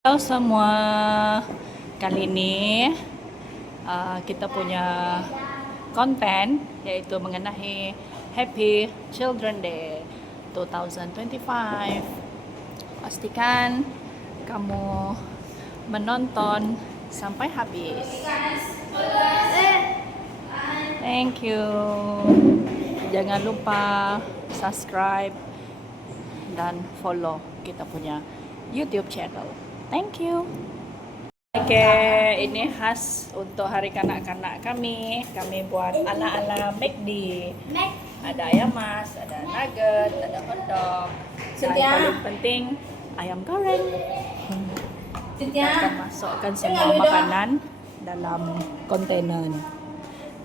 Halo semua, kali ini kita punya konten yaitu mengenai Happy Children Day 2025. Pastikan kamu menonton sampai habis. Thank you. Jangan lupa subscribe dan follow kita punya YouTube channel. Thank you. Oke, ini khas untuk hari kanak-kanak kami. Kami buat ala-ala McD. Ada ayam mas, ada nugget, ada hotdog. Dan paling penting ayam goreng. Kita akan masukkan semua makanan dalam kontainer.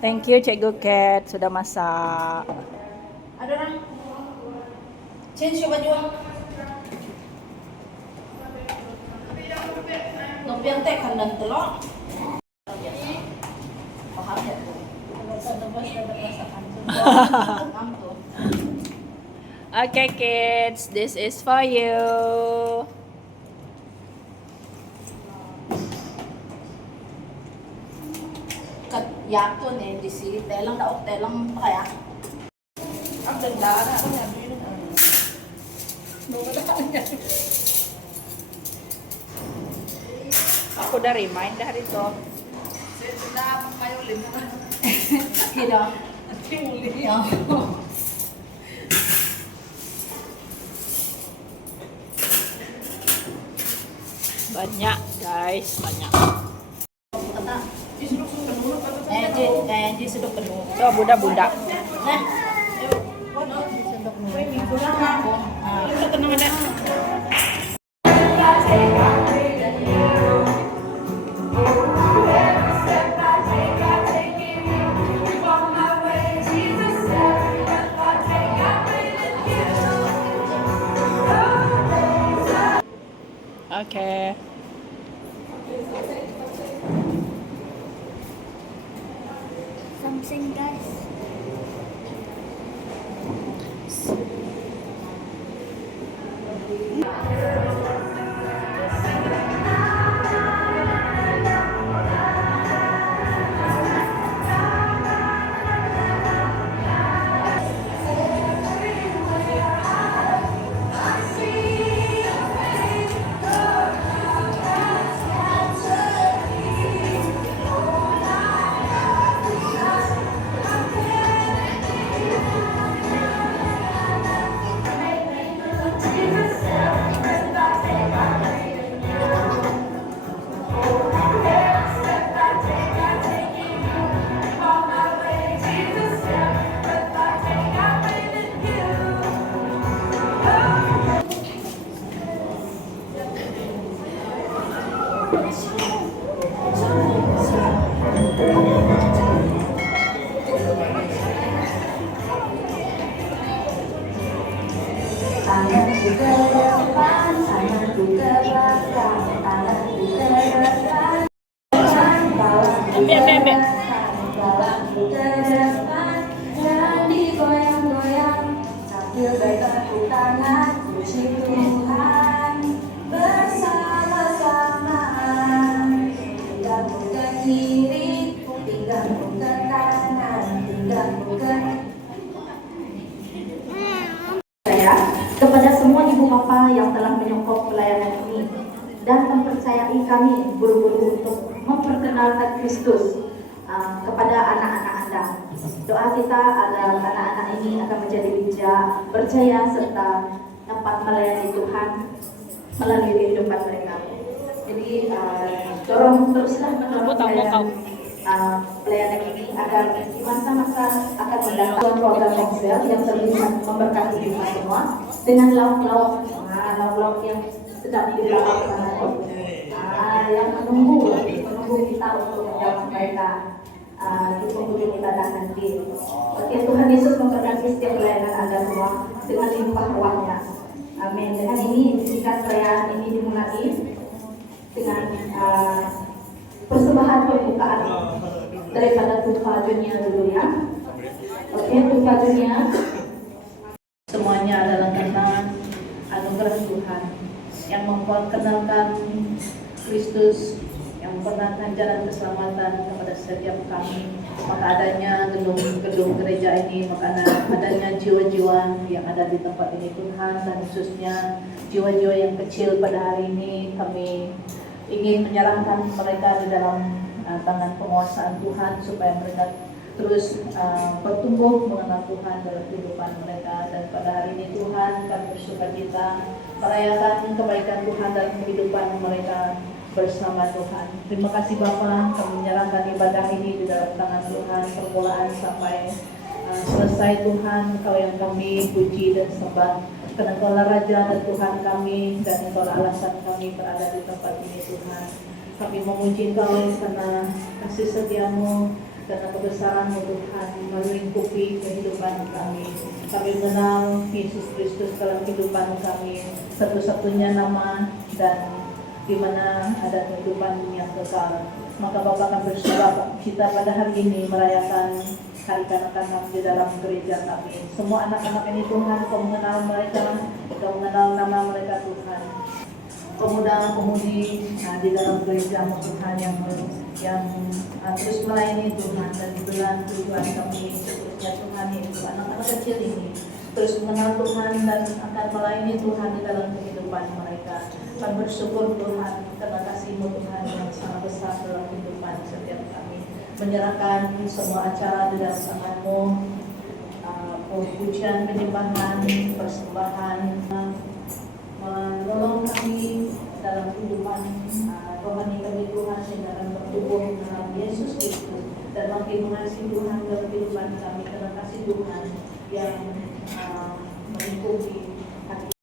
Thank you Cikgu Cat sudah masak. Ada orang change your baju. Nompiang teh kandang telur. Paham ya? Okay kids, this is for you. Yak tuh nih di sini telang kayak. Ang ganda na ako sabi yun. Aku udah remind dah itu. Sudah kayo ulit naman. Kino. Banyak guys, banyak. Kayak di sedok penuh. Tuh budak-budak. Nah, Itu tenang ada. Oke. Something guys. Tanganku ke depan, tanganku ke belakang, tanganku ke depan, Ambil. tanganku ke depan, jangan digoyang-goyang, sambil bertepuk tangan, puji Tuhan bersama-sama. Pinggangmu ke kiri, pinggangmu ke kanan, pinggangmu ke kepada semua ibu bapa yang telah menyokong pelayanan ini dan mempercayai kami guru-guru untuk memperkenalkan Kristus kepada anak-anak Anda. Doa kita agar anak-anak ini akan menjadi bijak, percaya serta dapat melayani Tuhan melalui kehidupan mereka. Jadi dorong teruslah meneruskan pelayanan ini agar di masa-masa akan mendatang program Excel yang terlihat memberkati kita semua dengan lauk-lauk yang sedang dilakukan yang menunggu kita untuk menjawab mereka di penghujung ibadah nanti. Oke, Tuhan Yesus memberkati setiap pelayanan Anda semua dengan limpah ruahnya. Amin. Dengan ini singkat perayaan ini dimulai dengan persembahan pembukaan daripada Tufa Dunia dulu ya. Oke, Tufa Dunia semuanya adalah karena anugerah Tuhan yang memperkenalkan Kristus yang memperkenalkan jalan keselamatan kepada setiap kami. Maka adanya gedung gereja ini, maka adanya jiwa-jiwa yang ada di tempat ini Tuhan, dan khususnya jiwa-jiwa yang kecil pada hari ini kami ingin menyerahkan mereka di dalam tangan penguasaan Tuhan supaya mereka terus bertumbuh mengenal Tuhan dalam kehidupan mereka. Dan pada hari ini Tuhan, kami bersukacita merayakan kebaikan Tuhan dalam kehidupan mereka bersama Tuhan. Terima kasih Bapa, kami menyerahkan ibadah ini di dalam tangan Tuhan, permulaan sampai selesai Tuhan. Kau yang kami puji dan sembah, karena Engkau lah Raja dan Tuhan kami, dan Engkau lah alasan kami berada di tempat ini Tuhan. Kami memuji Engkau karena kasih setiamu, karena kebesaran-Mu Tuhan melingkupi kehidupan kami. Kami mengenal Yesus Kristus dalam kehidupan kami, satu-satunya nama dan di mana ada kehidupan yang kekal. Maka Bapak akan bersuara kita pada hari ini merayakan hari kanak-kanak di dalam gereja kami. Semua anak-anak ini Tuhan, Kau mengenal mereka, Kau mengenal nama mereka Tuhan. Pemuda-pemudi di dalam gereja Tuhan yang terus melayani Tuhan, dan di bulan Tuhan kami seterusnya Tuhan, yaitu anak-anak kecil ini terus mengenal Tuhan dan akan melayani Tuhan di dalam kehidupan mereka. Kami bersyukur Tuhan karena kasih-Mu Tuhan yang sangat besar dalam kehidupan setiap kami. Menyerahkan semua acara di dalam tangan-Mu, pujian, penyembahan, persembahan, menolong kami dalam kehidupan rohani kami Tuhan, sehingga akan bertumbuh dalam Yesus Kristus dan makin mengasihi Tuhan dalam kehidupan kami, karena kasih Tuhan yang melingkupi hati.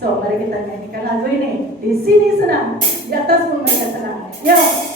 So, mari kita nyanyikan lagu ini. Di sini senang, di atas pun mereka senang. Yuk!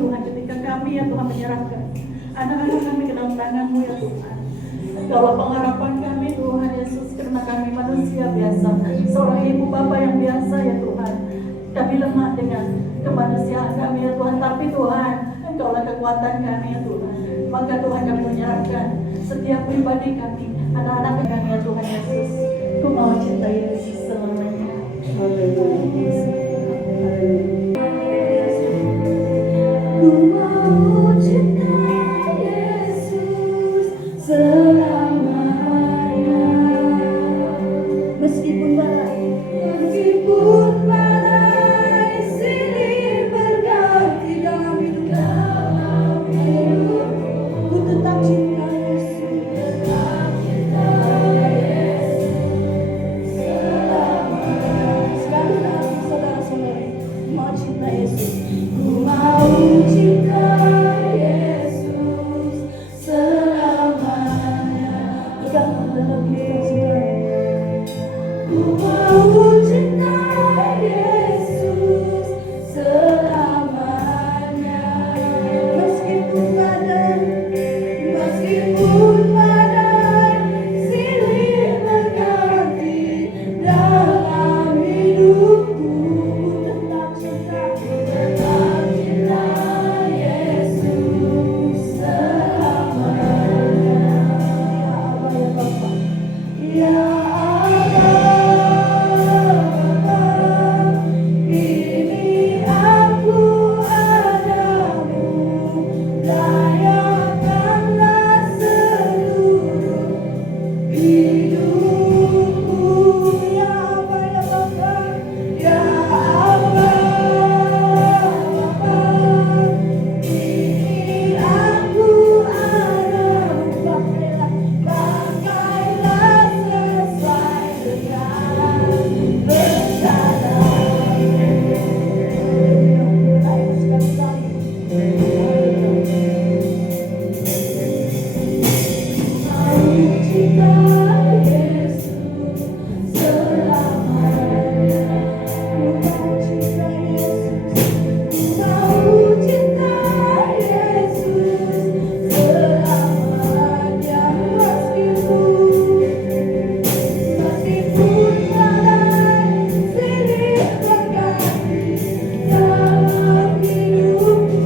Tuhan, ketika kami ya Tuhan menyerahkan anak-anak kami ke dalam tangan-Mu ya Tuhan. Kalau pengharapan kami Tuhan Yesus, karena kami manusia biasa, seorang ibu bapa yang biasa ya Tuhan, kami lemah dengan kemanusiaan kami ya Tuhan, tapi Tuhan Engkaulah kekuatan kami ya Tuhan. Maka Tuhan kami menyerahkan setiap pribadi kami, anak-anak kami ya Tuhan Yesus. Ku mau cinta Yesus selamanya. Ku mau cinta Yesus selamanya. Meskipun badai silih berganti dalam hidup, ku tetap cinta Yesus. Sekali lagi saudara-saudari, mau cinta Yesus. Ku mau cinta Yesus selamanya. Ikatlah dalam hidup saudara. Ku mau cinta Yesus selamanya. Meskipun badai silih berganti dalam hidupku, tetap cinta Yesus selamanya. Ya Abba, ini aku padamu, layakkanlah seluruh hidupku. Ya Abba, ya Bapa, ya Abba, ini aku padamu, pakailah sesuai dengan rencana. Mau cinta Yesus selamanya. Ku mau cinta Yesus. Mau cinta Yesus selamanya. Meskipun badai silih berganti dalam hidupku,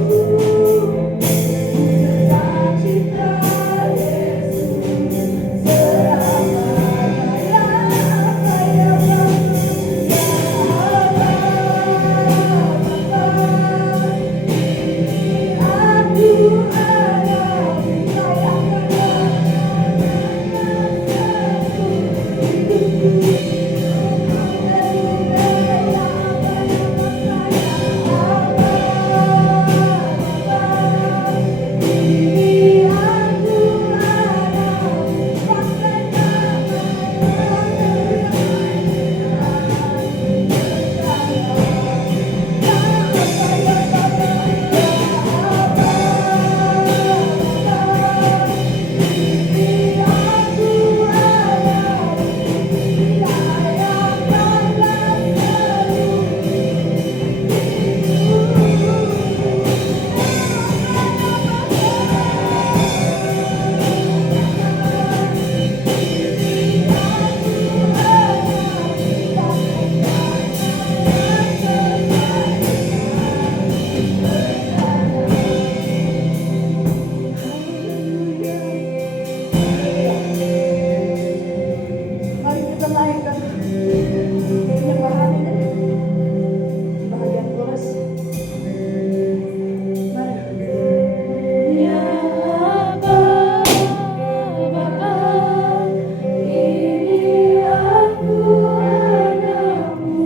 tetap cinta Yesus selamanya. Ya Mari kita naikkan penyembahan ini di bagian chorus. Mari. Ya Bapa, ini aku anakmu,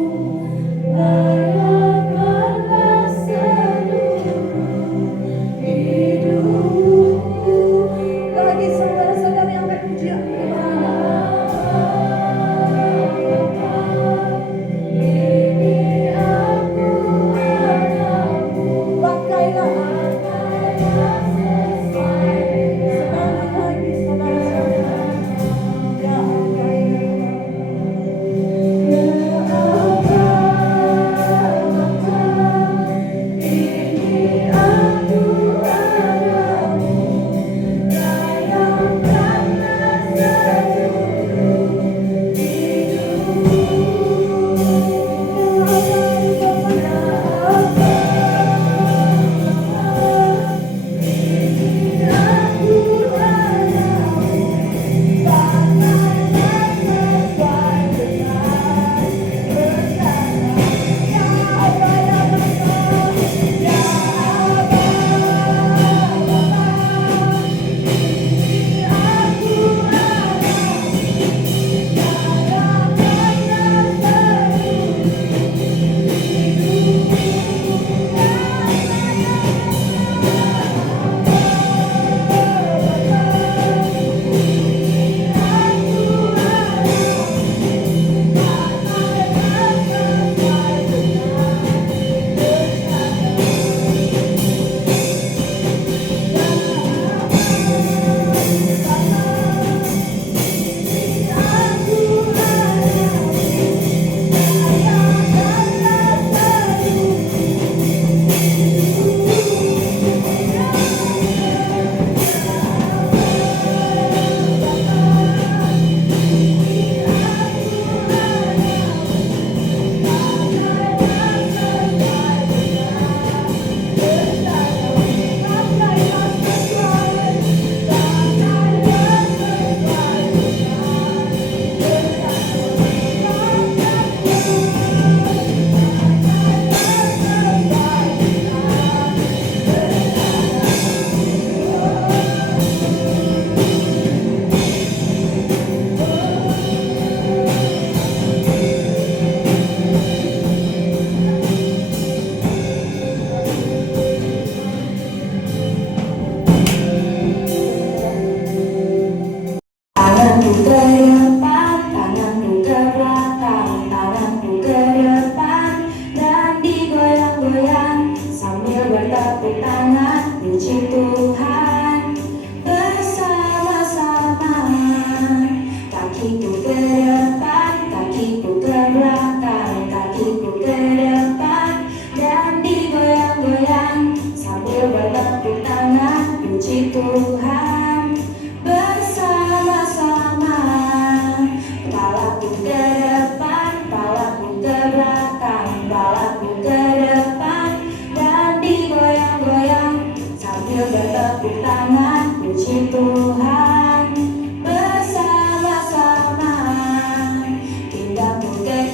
layakkanlah seluruh hidupku. Lagi saudara-saudari yang pujian. Ya Bapa,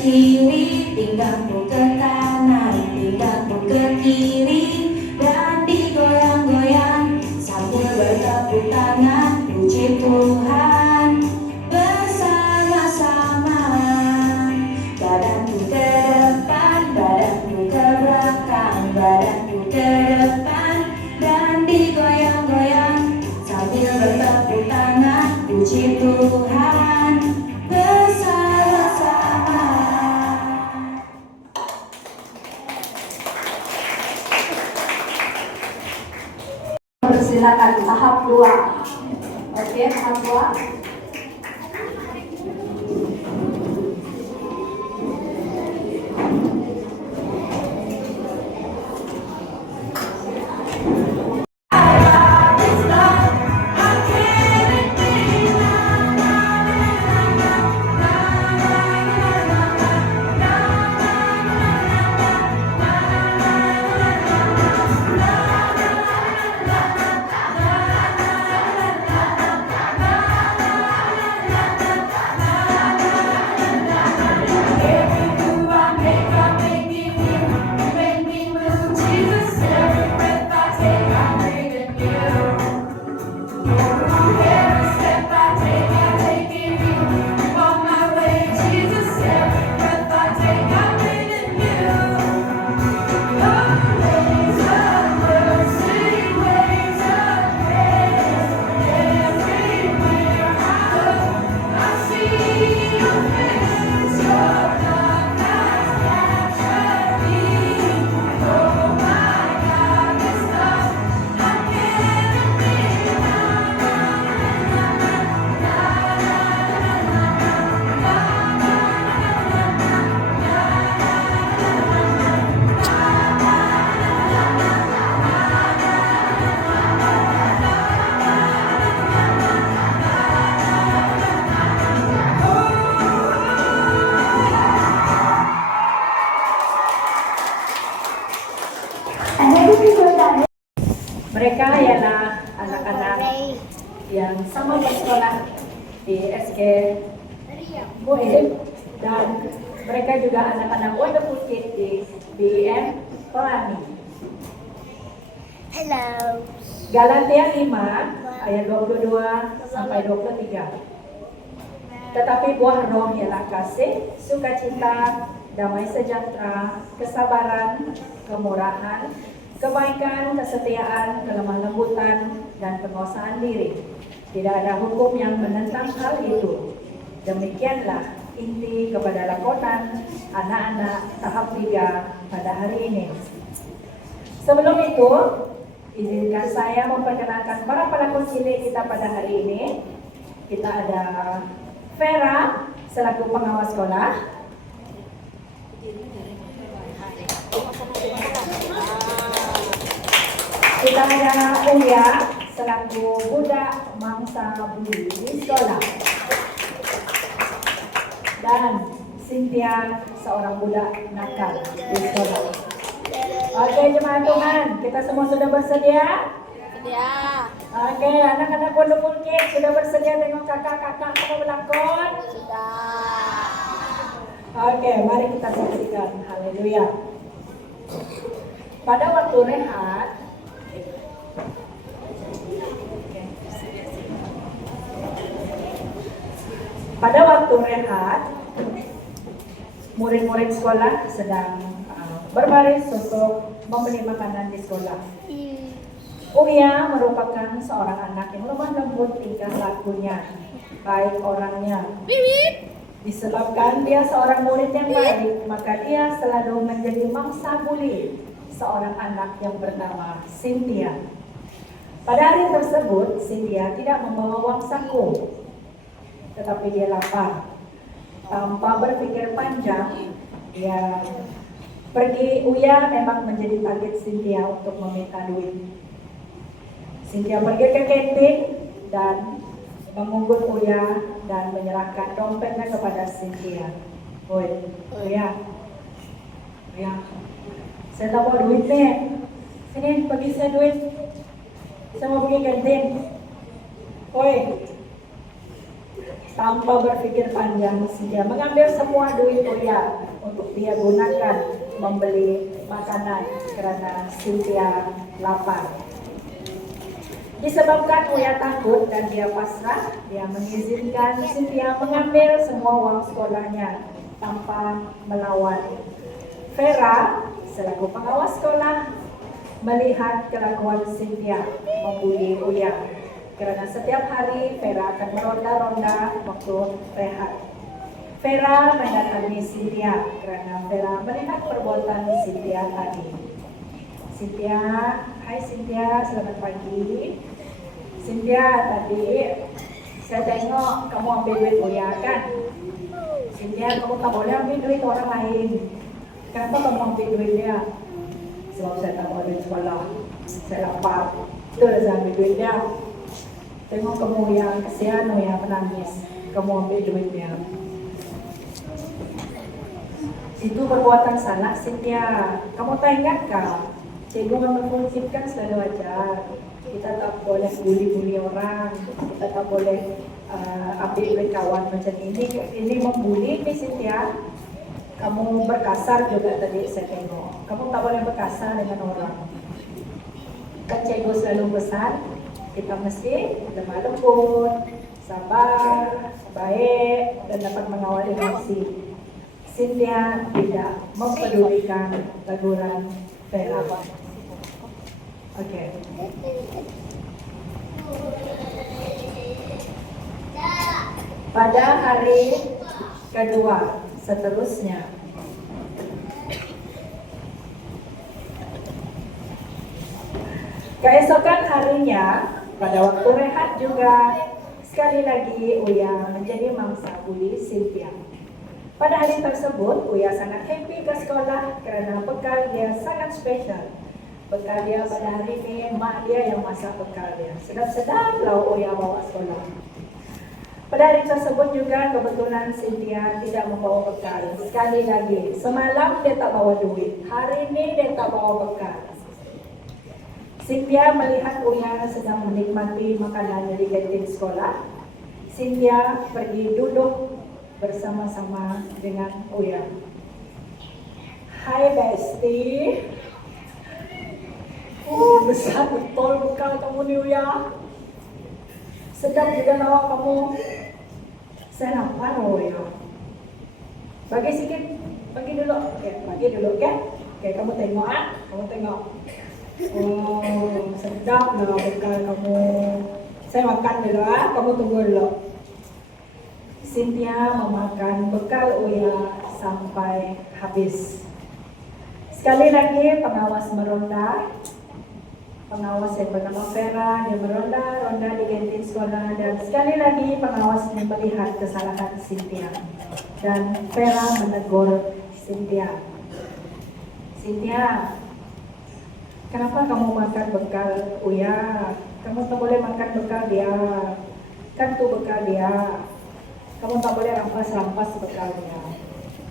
kiri, pinggangku ke kanan, pinggangku ke kiri, dan digoyang-goyang sambil bertepuk tangan, puji Tuhan bersama-sama. Badanku ke depan, badanku ke belakang, badanku ke depan, dan digoyang-goyang sambil bertepuk tangan, puji Tuhan bersama-sama. Persilakan tahap 2. Oke, tahap 2. Mereka ialah anak-anak yang sama bersekolah di SK Muhib, dan mereka juga anak-anak Wonderful Kids di BIM Pelangi. Hello. Galatia 5 ayat 22 sampai 23. Tetapi buah roh ialah kasih, sukacita, damai sejahtera, kesabaran, kemurahan, kebaikan, kesetiaan, kelemah lembutan, dan penguasaan diri. Tidak ada hukum yang menentang hal itu. Demikianlah inti kepada lakonan anak-anak tahap 3 pada hari ini. Sebelum itu, izinkan saya memperkenalkan para pelakon cilik kita pada hari ini. Kita ada Vera selaku pengawas sekolah. Kita ada Uya selaku budak mangsa budi di sekolah. Dan Cynthia seorang budak nakal di sekolah. Oke jemaat Tuhan, kita semua sudah bersedia? Ya. Oke, anak-anak Wonderful Kids sudah bersedia tengok kakak-kakak mau berlakon? Sudah. Oke, mari kita saksikan. Haleluya. Pada waktu rehat, murid-murid sekolah sedang berbaris untuk membeli makanan di sekolah. Uya merupakan seorang anak yang lemah lembut tingkah lakunya, baik orangnya. Disebabkan dia seorang murid yang baik, maka dia selalu menjadi mangsa buli seorang anak yang bernama Cynthia. Pada hari tersebut, Cynthia tidak membawa uang saku, tetapi dia lapar. Tanpa berpikir panjang, dia pergi. Uya memang menjadi target Cynthia untuk meminta duit. Cynthia pergi ke kantin dan mengungut Uya dan menyerahkan dompetnya kepada Cynthia. Uya, saya tak bawa duit nih. Sini, bagi saya duit. Saya mau pergi kantin. Tanpa berpikir panjang, dia mengambil semua duit Uya untuk dia gunakan membeli makanan karena Cynthia lapar. Disebabkan Uya takut dan dia pasrah, dia mengizinkan Cynthia mengambil semua uang sekolahnya tanpa melawan. Vera, selaku pengawas sekolah, melihat kelakuan Cynthia membuli Uya. Karena setiap hari Vera akan meronda-ronda waktu rehat. Vera mendatangi Cynthia karena Vera melihat perbuatan Cynthia tadi. Cynthia, hai Cynthia, selamat pagi. Cynthia, tadi saya tengok kamu ambil duit Uya kan? Cynthia, kamu tak boleh ambil duit orang lain. Kenapa kamu ambil duitnya? Sebab saya tak boleh sekolah. Saya lapar. Itulah saya ambil duitnya. Tengok kamu yang kesian, yang menangis. Kamu ambil duitnya. Itu perbuatan salah, Cynthia. Kamu tak ingatkah? Cikgu memperfungsikan selalu ajar. Kita tak boleh bully orang. Kita tak boleh ambil duit kawan macam ini. Ini membuli, Cynthia. Kamu berkasar juga tadi saya tengok. Kamu tak boleh berkasar dengan orang. Kan cikgu selalu pesan, kita mesti lemah lembut, sabar, baik, dan dapat mengawal emosi. Cynthia tidak mempedulikan teguran Vera. Oke. Pada hari kedua seterusnya, keesokan harinya, pada waktu rehat juga, sekali lagi Uya menjadi mangsa bully Cynthia. Pada hari tersebut, Uya sangat happy ke sekolah karena bekal dia sangat spesial. Bekal dia pada hari ini, mak dia yang masak bekal dia. Sedap-sedap lah Uya bawa sekolah. Pada hari tersebut juga kebetulan Cynthia tidak membawa bekal. Sekali lagi, semalam dia tak bawa duit. Hari ini dia tak bawa bekal. Cynthia melihat Uya sedang menikmati makanannya di kantin sekolah. Cynthia pergi duduk bersama-sama dengan Uya. Hai Bestie. Besar betul bekal kamu nih Uya. Sedap juga nawak kamu. Saya lapar Uya. Bagi sikit, bagi dulu. Oke, bagi dulu, oke? Oke, kamu tengok kamu tengok. Oh, sedap lah bekal kamu. Saya makan dulu kamu tunggu dulu. Cynthia memakan bekal Uya sampai habis. Sekali lagi pengawas meronda. Pengawas yang bernama Vera, dia meronda-ronda di kantin sekolah, dan sekali lagi pengawas melihat kesalahan Cynthia. Dan Vera menegur Cynthia. Cynthia, kenapa kamu makan bekal Uya? Kamu tak boleh makan bekal dia. Kan tu bekal dia. Kamu tak boleh rampas-rampas bekalnya.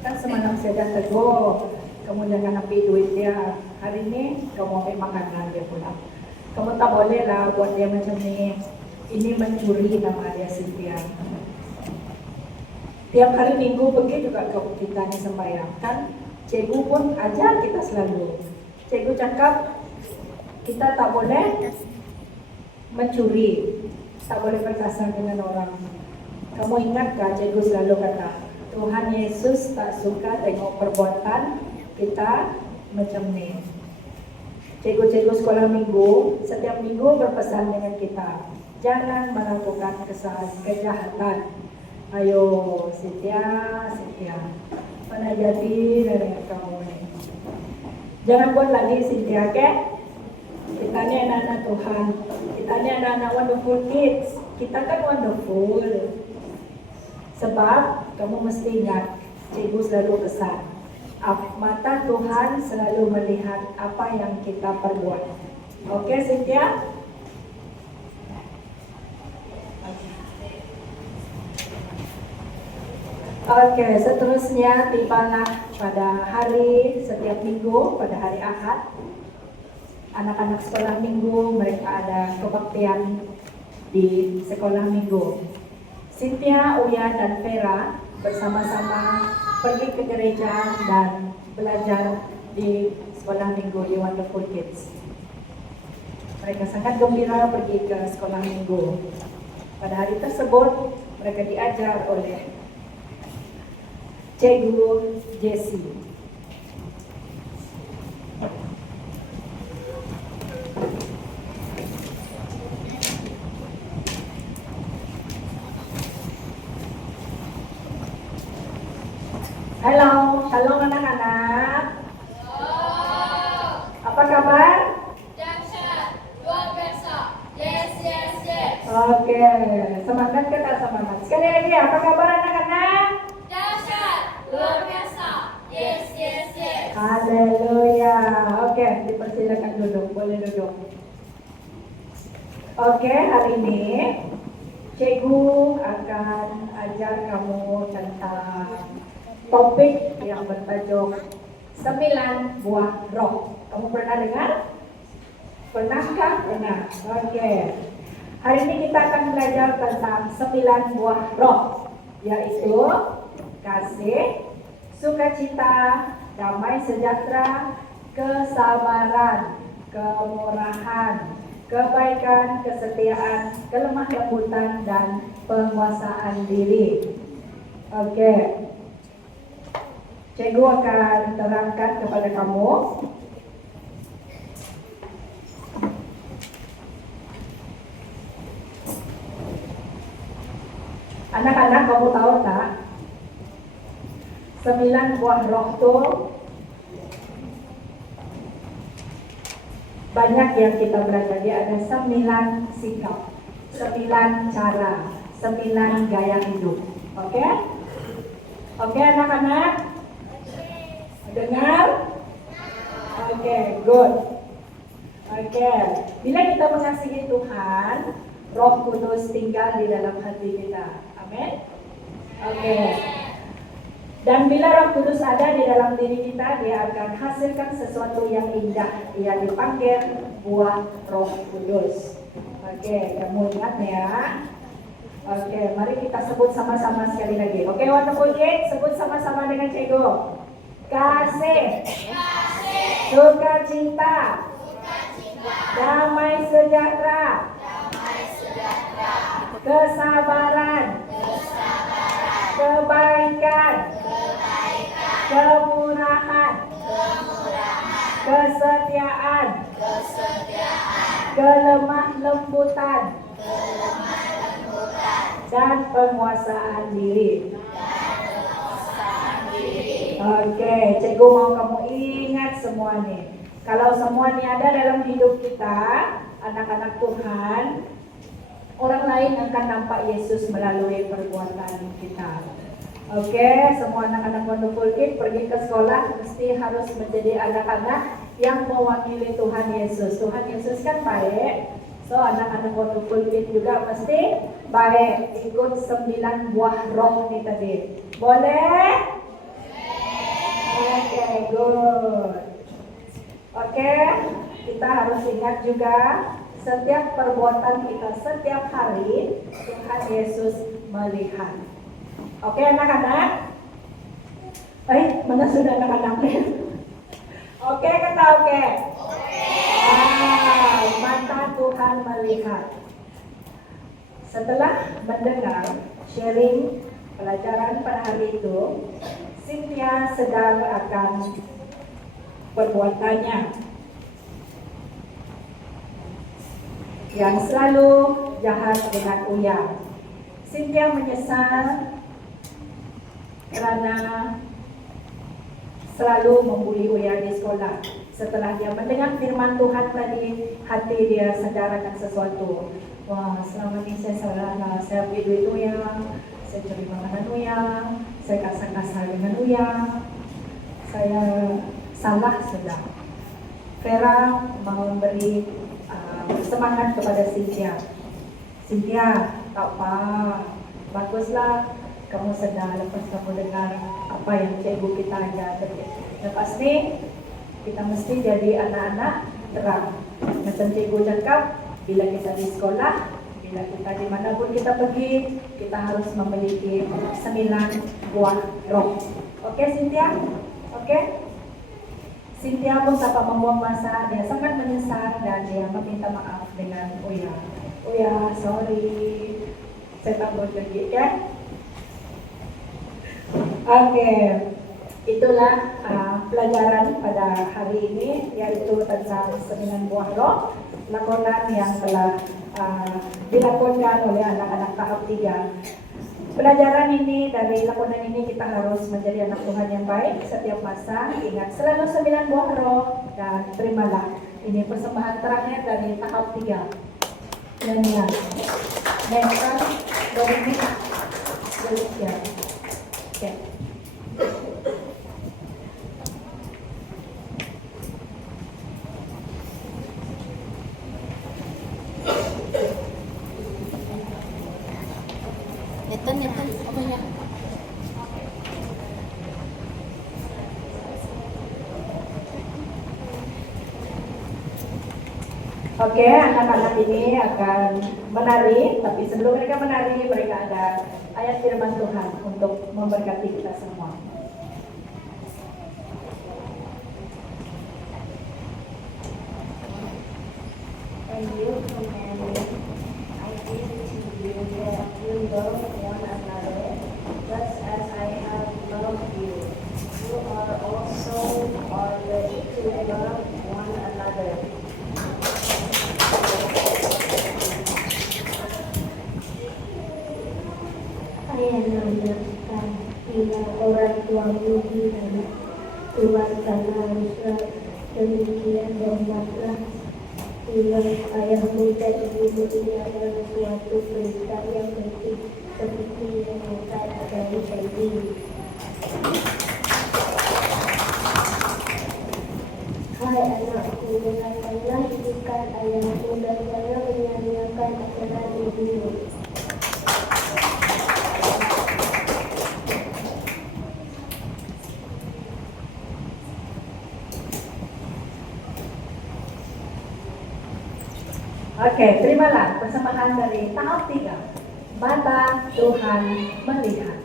Kan semalam saya dah tegur, kamu jangan ambil duit dia. Hari ini kamu ambil makanan dia pula. Kamu tak boleh lah buat dia macam ni. Ini mencuri nama dia Cynthia. Tiap hari Minggu pergi juga kita ni sembahyang kan. Cikgu pun ajar kita selalu. Cikgu cakap kita tak boleh mencuri, tak boleh berkasar dengan orang. Kamu ingatkah cikgu selalu kata, Tuhan Yesus tak suka tengok perbuatan kita macam ni. Cikgu-cikgu sekolah minggu, setiap minggu berpesan dengan kita, jangan melakukan kejahatan. Ayo, Cynthia, mana jadi dari kamu ni. Jangan buat lagi Cynthia, okay? Kita ni anak-anak Tuhan, kita ni anak-anak wonderful kids. Kita kan wonderful. Sebab kamu mesti ingat, cikgu selalu pesan, mata Tuhan selalu melihat apa yang kita perbuat. Oke, Cynthia? Oke, seterusnya tibalah pada hari setiap minggu, pada hari Ahad. Anak-anak sekolah minggu, mereka ada kebaktian di sekolah minggu. Cynthia, Uya, dan Vera bersama-sama pergi ke gereja dan belajar di sekolah minggu di Wonderful Kids. Mereka sangat gembira pergi ke sekolah minggu. Pada hari tersebut, mereka diajar oleh Cikgu Jessie. Halo, shalom anak-anak. Apa kabar? Luar biasa. Yes, yes, yes. Oke, semangat kita semangat. Sekali lagi, apa kabar anak-anak? Dahsyat. Luar biasa. Yes, yes, yes. Haleluya. Oke, dipersilakan duduk. Boleh duduk. Oke, hari ini Cikgu akan ajar kamu tentang topik yang bertajuk 9 buah roh. Kamu pernah dengar? Pernahkah? Pernah. Oke. Hari ini kita akan belajar tentang 9 buah roh, yaitu kasih, sukacita, damai sejahtera, kesabaran, kemurahan, kebaikan, kesetiaan, kelemah lembutan, dan penguasaan diri. Oke. Cikgu akan terangkan kepada kamu. Anak-anak, kamu tahu tak? 9 buah roh itu banyak yang kita pelajari. Ada 9 sikap, 9 cara, 9 gaya hidup. Oke? Oke anak-anak? Dengar? Oke, good. Oke, bila kita mengasihi Tuhan, Roh Kudus tinggal di dalam hati kita. Amin. Oke. Dan bila Roh Kudus ada di dalam diri kita, dia akan hasilkan sesuatu yang indah. Ia dipanggil buah Roh Kudus. Oke, kamu ingat ya? Oke, mari kita sebut sama-sama sekali lagi. Oke, Wonderful Kids, sebut sama-sama dengan Cikgu. Kasih, sukacita, damai sejahtera, kesabaran, kebaikan, kemurahan, kesetiaan, kelemah lembutan, dan penguasaan diri. Oke, Cikgu mau kamu ingat semua nih. Kalau semua ini ada dalam hidup kita, anak-anak Tuhan, orang lain akan nampak Yesus melalui perbuatan kita. Oke, semua anak-anak Wonderful Kids pergi ke sekolah mesti harus menjadi anak-anak yang mewakili Tuhan Yesus. Tuhan Yesus kan baik, so anak-anak Wonderful Kids juga mesti baik. Ikut 9 buah roh nih tadi. Boleh? Oke, good. Oke, kita harus ingat juga setiap perbuatan kita setiap hari Tuhan Yesus melihat. Oke anak-anak? Mana sudah anak-anak? Oke kata oke? Mata Tuhan melihat. Setelah mendengar sharing pelajaran pada hari itu, Cynthia sedar akan perbuatannya yang selalu jahat dengan Uya. Cynthia menyesal karena selalu membuli Uya di sekolah. Setelah dia mendengar firman Tuhan tadi, hati dia sadar akan sesuatu. Wah, selama ini saya salah, saya beli duit Uya, saya curi makanan Uya, saya kasar-kasar dengan Uya, saya salah sudah. Vera mau memberi semangat kepada Cynthia. Cynthia, tak apa, baguslah kamu sedar lepas kamu dengar apa yang cikgu kita ajar. Lepas ni kita mesti jadi anak-anak terang. Macam cikgu cakap, bila kita di sekolah, Bila kita dimanapun kita pergi, kita harus memiliki 9 buah roh. Oke, Cynthia? Oke? Cynthia pun tanpa membuang masa, dia sangat menyesal dan dia meminta maaf dengan Uya. Uya, sorry, saya tak mau pergi, ya? Oke, itulah pelajaran pada hari ini, yaitu tentang 9 buah roh, lakonan yang telah dilakukan oleh anak-anak tahap 3. Pelajaran ini, dari lakonan ini kita harus menjadi anak Tuhan yang baik setiap masa. Ingat selalu 9 buah roh dan terimalah. Ini persembahan terakhir dari tahap 3. Nyanyian. Nathan, Dominic, Felicia. Oke. Nathan, apa ya? Oke, anak-anak ini akan menari, tapi sebelum mereka menari, mereka ada ayat firman Tuhan untuk memberkati kita semua. And you commanded, I give to you that you love one another, just as I have loved you. You are also ready to love one another. Saya menanyakan bila orang tuamu bilang Tuhan haruslah demikian hormatlah. Bila ayahmu dan ibumu adalah suatu perintah yang penting seperti yang akan dari tadi. Hai anakku, dengarkanlah didikan ayahmu dan jangan menyanyiakan ajaran ibumu. Oke, terimalah persembahan dari tahap 3. Mata Tuhan melihat.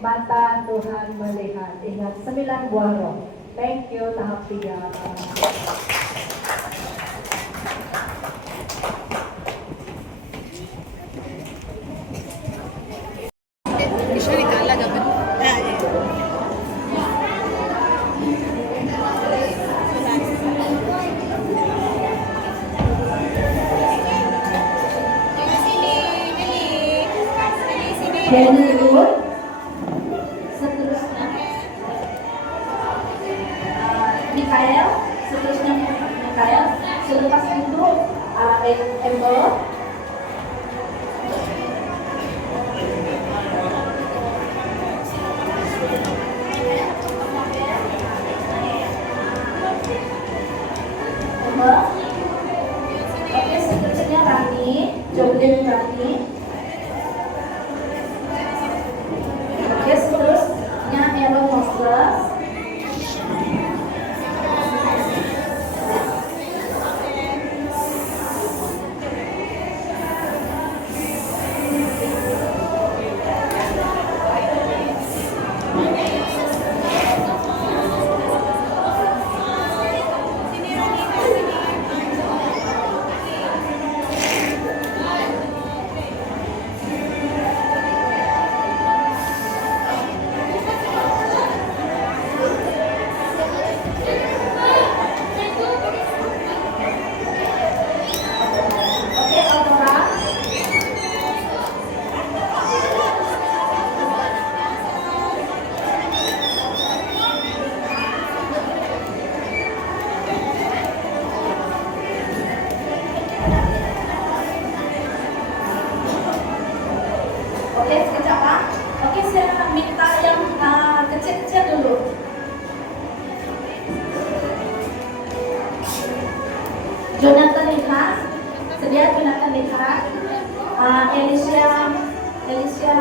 Mata Tuhan melihat. Ingat 9 buah roh. Thank you tahap 3. Seterusnya Mikael, selepas itu Amber. Amber. Oke, seterusnya Rani, Joblin Rani. Oke, seterusnya Aaron Moses. Oke, Aurora. Oke, sekejap Pak. Oke, saya minta yang kecil-kecil dulu. Jonathan Lihat, sedia Jonathan Lihat. Alicia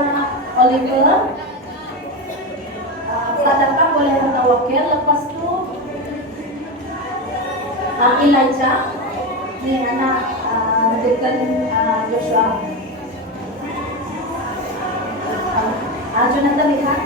Oliver. Setelah datang boleh datang wakil. Lepas itu Elijah, ini anak Deacon Joshua. Jonathan Lihat.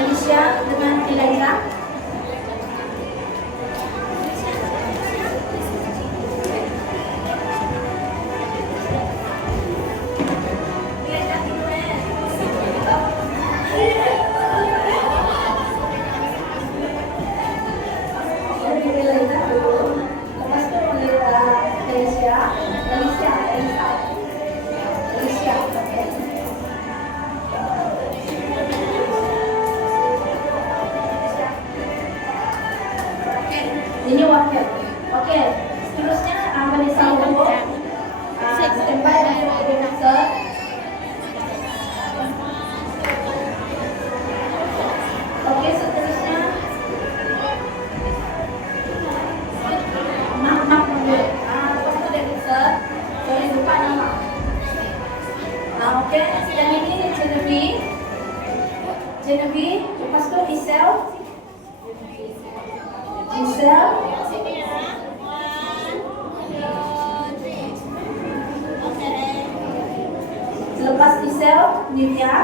Alicia dengan Elijah. Elijah dulu. Lepas itu Alicia. Oke. Ini wakil. Oke, seterusnya Vanessa Lobo. Standby untuk dancer. Oke, seterusnya Mak dulu. Lepas itu dancer. Sorry, lupa nama. Oke, yang ini Genevieve. Lepas itu Giselle. Selepas Giselle, Nivia.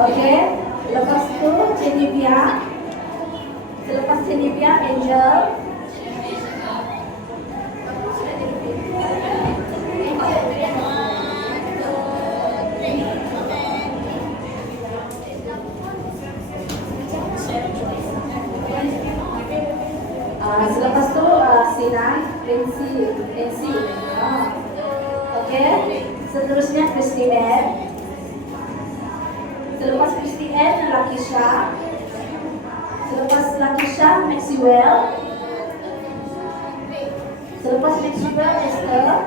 Oke, lepas itu Cenivia. Selepas Cenivia, Angel. Selepas itu Sinan, Nancy. Oke, seterusnya Christine. Selepas Christine, Lakisha. Selepas Lakisha, Maxwell. Selepas Maxwell, Esther.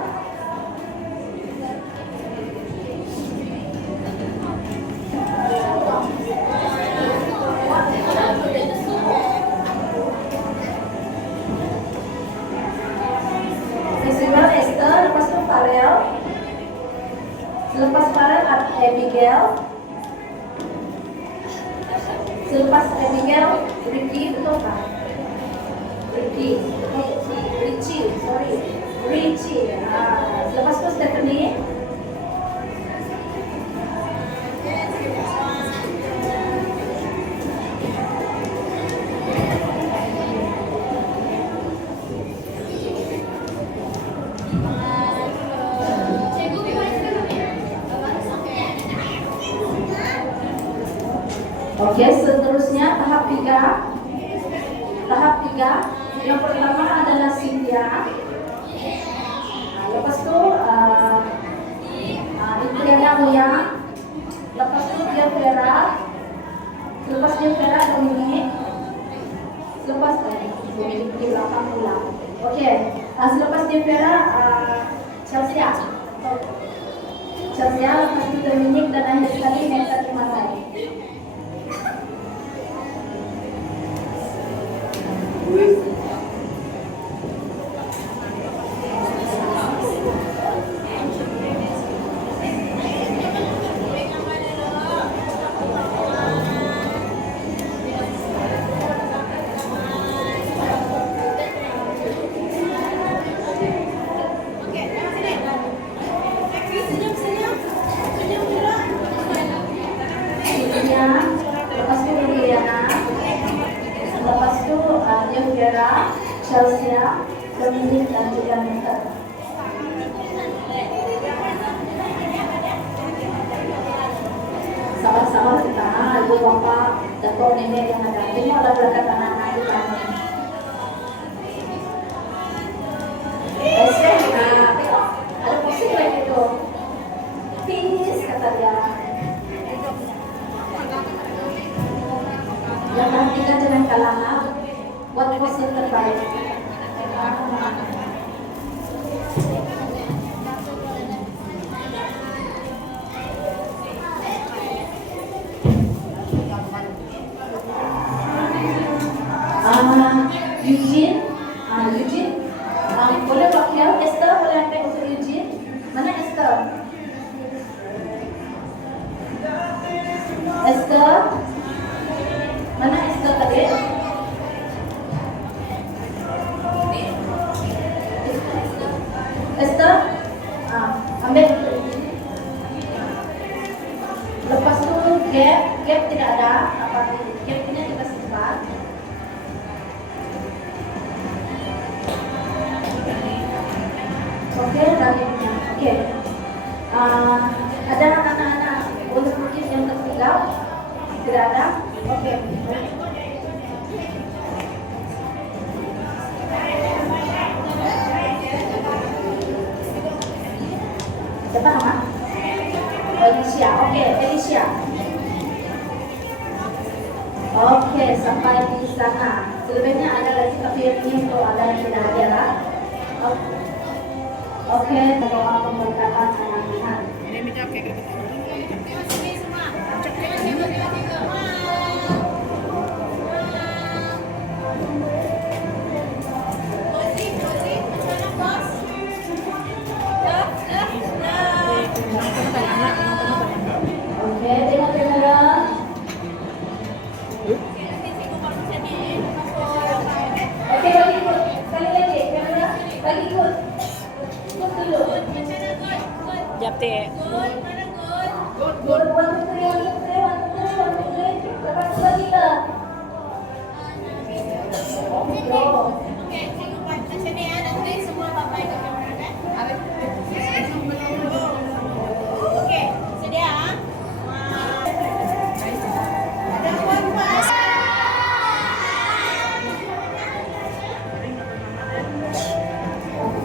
Maxwell, Esther. Lepas itu Farel. Selepas Farel, Abigail. Selepas Abigail, Richie. Selepas itu Stephanie. Oke, seterusnya tahap 3. Tahap 3 yang pertama adalah Cynthia. Nah, lepas itu Itriana Muya. Lepas itu dia Vera. Lepas dia Vera Dominic. Lepas Dominic di belakang pulang. Oke, selepas dia Vera Chelsea. Chelsea, lepas itu Dominic dan akhir sekali Meta Kimasai. Lepas itu Liliana, lepas itu dia Vera, Chelsea, Dominic dan juga Meta. Sama-sama kita, ibu bapak, datuk nenek yang ada. Tengok lah belakang anak-anak kita. Tengok, ada pusing lagi tu. Peace kata dia. Yang perhatikan jangan kalah, buat pose yang terbaik. Eugene, boleh wakil Esther, boleh ambil untuk Eugene. Mana Esther? Esther. Mana Esther tadi? Esther, ambil. Lepas tu gap tidak ada. Gapnya kita simpan. Oke, selanjutnya. Oke. Ada anak-anak boleh mungkin yang tertinggal? Tidak ada? Oke. Siapa nama? Alicia. Oke, Alicia. Oke, sampai di sana. Selebihnya ada lagi tapi ini untuk ada yang tidak ada. Oke, doa pemberkatan anak-anak. Oke, tengok kamera. Oke, bagi ikut. Sekali lagi, kamera. Bagi ikut. Ikut dulu. Jap teh. Good. 1, 2, 3. Lepas tu lagi ke?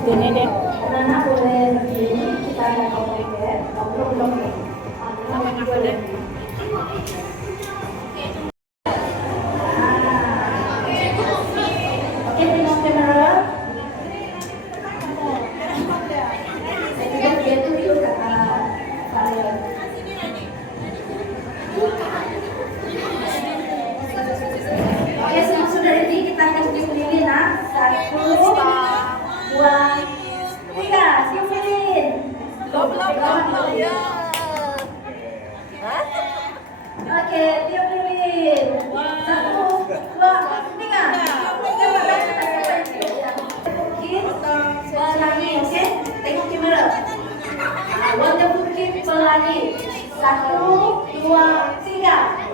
Ini deh. Anak-anak boleh begini, kita ada komunitas, ngobrol. Boleh. Oke, tengok kamera. Dia tu itu kata saya. Oke, semua sudah ready, kita akan tiup lilin, 1, 2, 3, tiup lilin. Belum ya. Oke, tiup lilin. 1, 2, 3. Terima kasih atas Bukit Pelangi, oke? Tengok kamera. Wonder Bukit Pelangi. 1, 2, 3.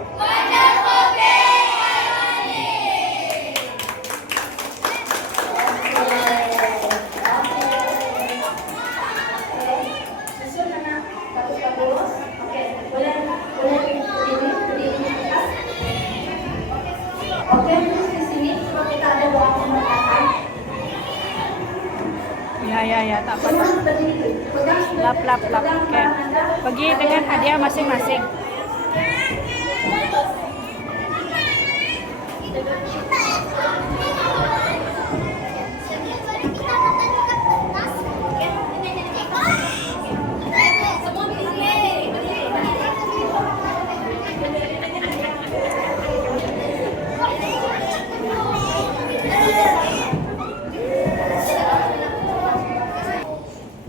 ya, tak apa. Semua berdiri. Pegang Lap. Oke. Pergi dengan hadiah masing-masing.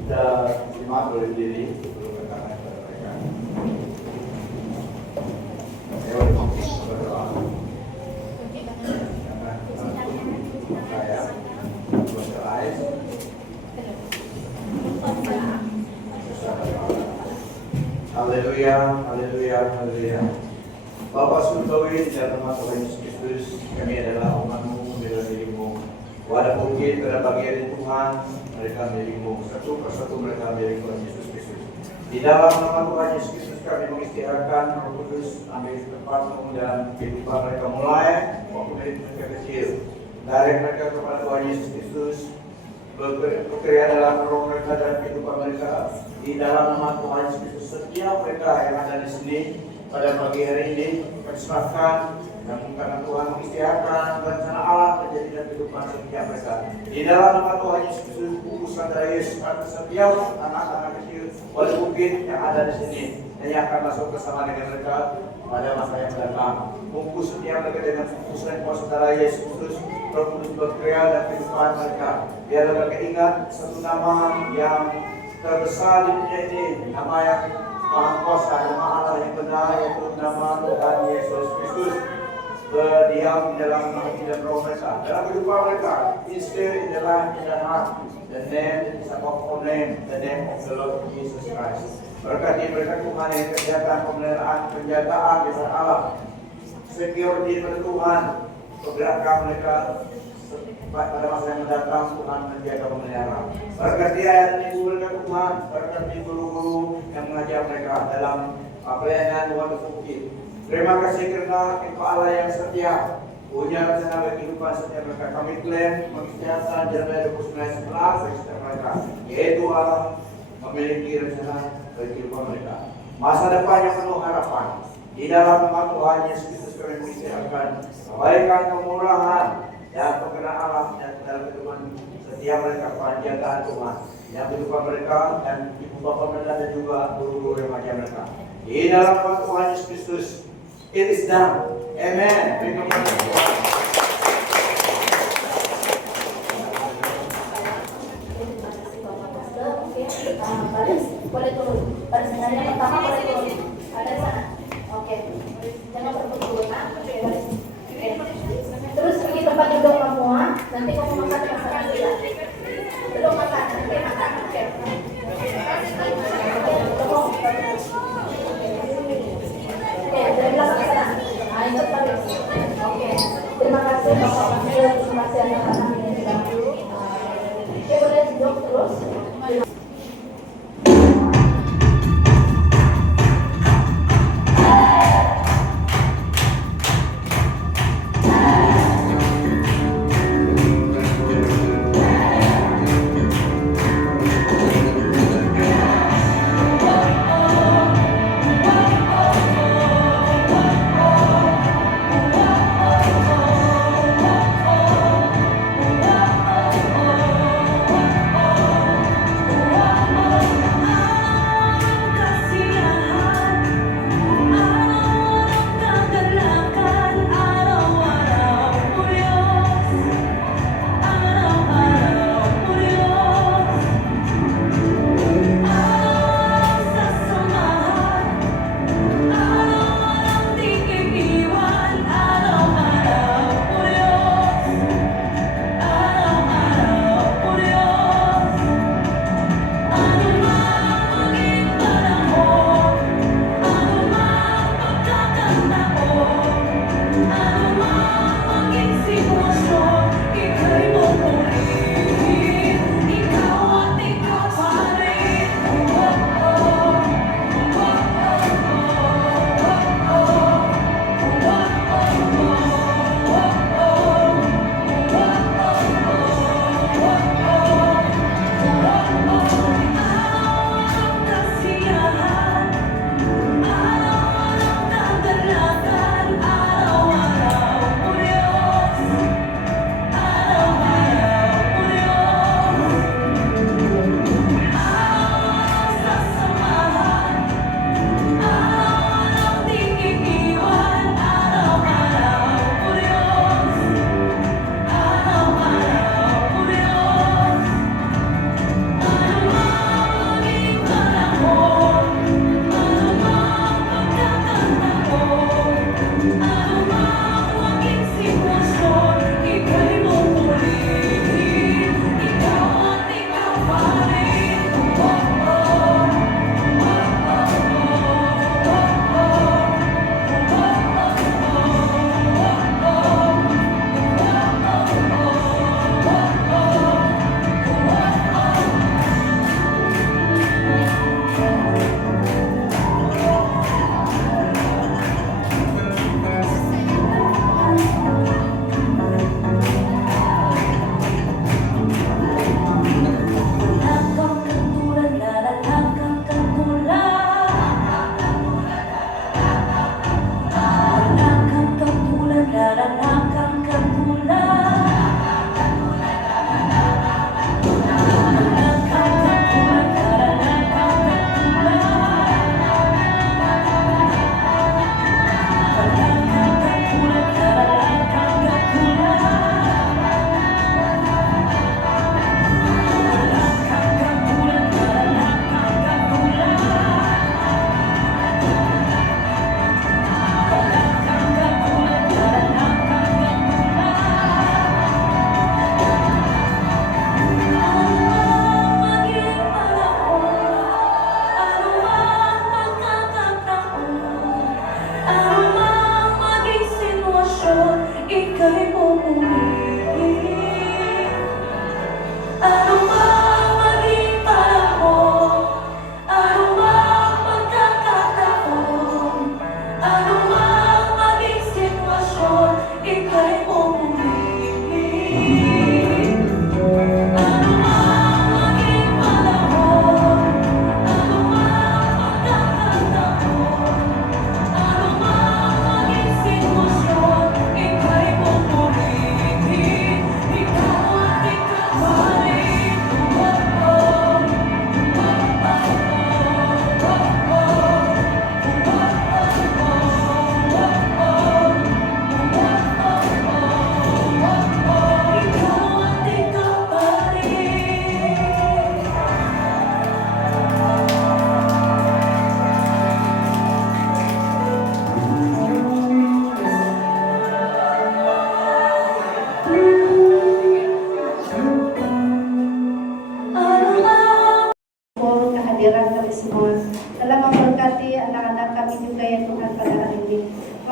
Kita simak berdiri sebelum bertanya kepada mereka. Berdoa. Saya close your eyes. Haleluya, haleluya, haleluya. Bapa surgawi, di dalam nama Tuhan Yesus Kristus, kami adalah umat-Mu, bela diri-Mu. Wadah bukit pada pagi hari Tuhan, mereka milik-Mu, satu persatu mereka milik Tuhan Yesus Kristus. Di dalam nama Tuhan Yesus Kristus kami mengisytiharkan Roh Kudus ambil tempat-Mu dan kehidupan mereka mulai waktu mereka kecil. Dari mereka kepada Tuhan Yesus Kristus, bekerja dalam roh mereka dan kehidupan mereka. Di dalam nama Tuhan Yesus Kristus, setiap mereka yang ada di sini pada pagi hari ini kami serahkan dan karena Tuhan mengisytiharkan rencana Allah terjadi dalam kehidupan setiap mereka. Di dalam nama Tuhan Yesus Kristus, utusan dari Yesus atas setiap anak-anak kecil wali bukit yang ada di sini dan yang akan masuk bersama dengan mereka pada masa yang mendatang. Bungkus setiap mereka dengan utusan kuasa darah Yesus Kristus, Roh Kudus bekerja dan kehidupan mereka. Biar mereka ingat satu nama yang terbesar di dunia ini, nama yang Maha Kuasa, nama Allah yang benar, yaitu nama Tuhan Yesus Kristus. Berdiam di dalam hati dan roh mereka, dalam kehidupan mereka. Instill in the life, in the heart, the name is above all name, the name of the Lord Jesus Christ. Berkati mereka Tuhan yang kesehatan, pemeliharaan, penjagaan di sana Allah. Security pada Tuhan, pergerakan mereka pada masa yang mendatang Tuhan menjaga pemelihara. Berkati ayat ini mereka Tuhan, berkati guru-guru yang mengajar mereka dalam pelayanan Tuhan Bukit. Terima kasih karena Engkau Allah yang setia, punya rencana bagi kehidupan setiap mereka. Kami klaim mengisytiharkan Jeremia 29:11 bagi setiap mereka, yaitu Allah memiliki rencana bagi kehidupan mereka. Masa depan yang penuh harapan. Di dalam nama Tuhan Yesus Kristus kami mengisytiharkan kebaikan, kemurahan, dan perkenan Allah dan dalam kehidupan setiap mereka, penjagaan Tuhan yang kehidupan mereka dan ibu bapa mereka dan juga guru-guru yang mengajar mereka. Di dalam nama Tuhan Yesus Kristus, it is done. Amen. Terima kasih Tuhan. Baris, boleh turun. Baris yang pertama boleh turun. Ada di sana. Oke. Jangan berebut turun. Oke, baris. Oke. Terus pergi tempat duduk semua. Nanti kamu makan masakan juga. Belum makan. Oke, makan. Oke. Oke, dari belakang sana. Nah, ikut baris. Oke. Terima kasih Bapak Pastor. Terima kasih anak-anak yang sudah. Oke, boleh duduk terus.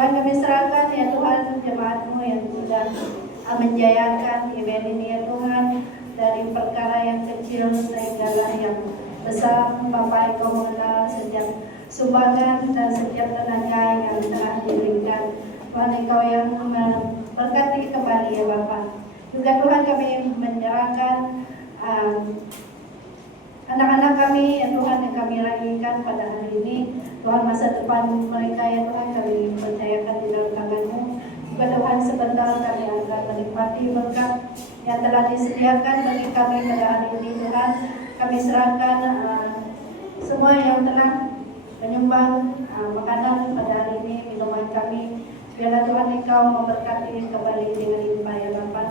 Tuhan kami serahkan ya Tuhan jemaat-Mu yang sudah menjayakan event ini ya Tuhan, dari perkara yang kecil sehingga yang besar. Bapak, Engkau mengenal setiap sumbangan dan setiap tenaga yang telah diberikan. Tuhan, Engkau yang memberkati kembali ya Bapak. Juga Tuhan kami menyerahkan anak-anak kami ya Tuhan yang kami raihkan pada hari ini. Tuhan, masa depan mereka ya Tuhan kami percayakan di dalam tangan-Mu. Juga Tuhan, sebentar kami akan menikmati berkat yang telah disediakan bagi kami pada hari ini. Tuhan, kami serahkan semua yang telah menyumbang makanan pada hari ini, minuman kami. Biarlah Tuhan Engkau memberkati kembali dengan limpah ya Bapa.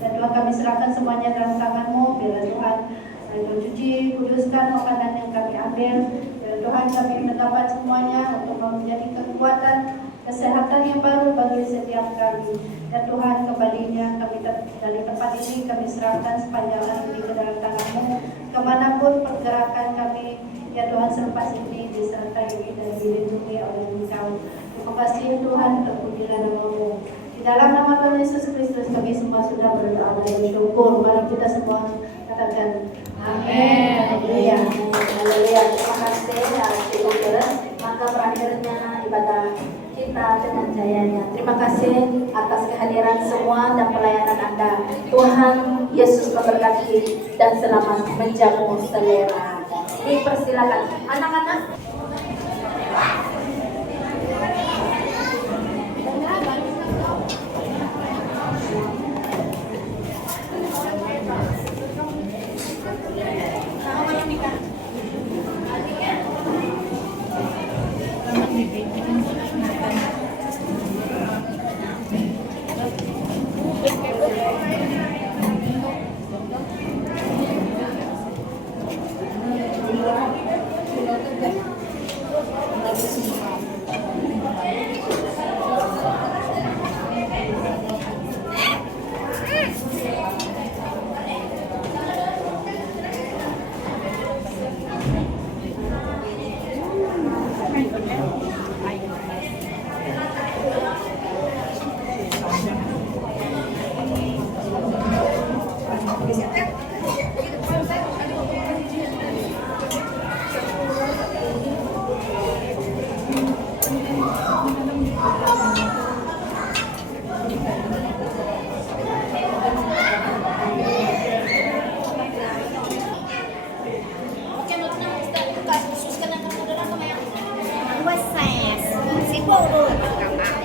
Dan Tuhan, kami serahkan semuanya dalam tangan-Mu. Biarlah Tuhan Engkau cuci, kuduskan makanan yang kami ambil. Biarlah Tuhan kami mendapat semuanya untuk menjadi kekuatan, kesehatan yang baru bagi setiap kami. Dan Tuhan, kembalinya kami dari tempat ini kami serahkan sepanjang hari ini ke dalam tangan-Mu. Kemanapun pergerakan kami ya Tuhan selepas ini disertai dan dilindungi oleh Engkau. Terima kasih Tuhan, terpujilah nama-Mu. Di dalam nama Tuhan Yesus Kristus kami semua sudah berdoa dan bersyukur. Mari kita semua katakan amin. Haleluya. Haleluya. Terima kasih Saudara. Maka berakhirnya ibadah kita dengan jayanya. Terima kasih atas kehadiran semua dan pelayanan Anda. Tuhan Yesus memberkati dan selamat menjamu selera. Dipersilakan anak-anak.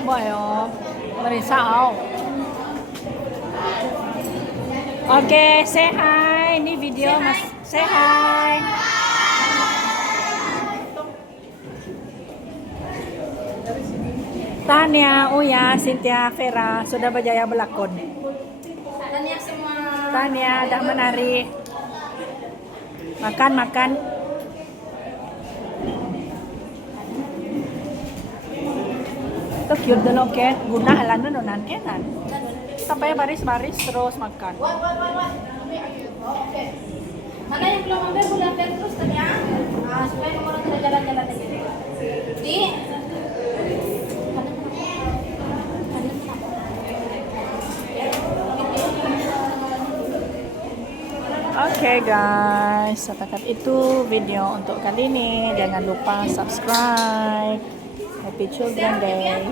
Boleh, berisau. Oke, say hi. Ini video Mas. Say hi. Tania, Uya, Cynthia, Vera sudah berjaya berlakon. Tania semua. Tania dah menari. Makan. Itu cute dulu, oke. Guna halan na doon kan. Sampai baris-baris terus makan. Oke. Mana yang belum ambil bulatkan terus Tania. Supaya nomor tidak jalan-jalan aja. Di Oke guys, setakat itu video untuk kali ini. Jangan lupa subscribe. Happy Children's Day.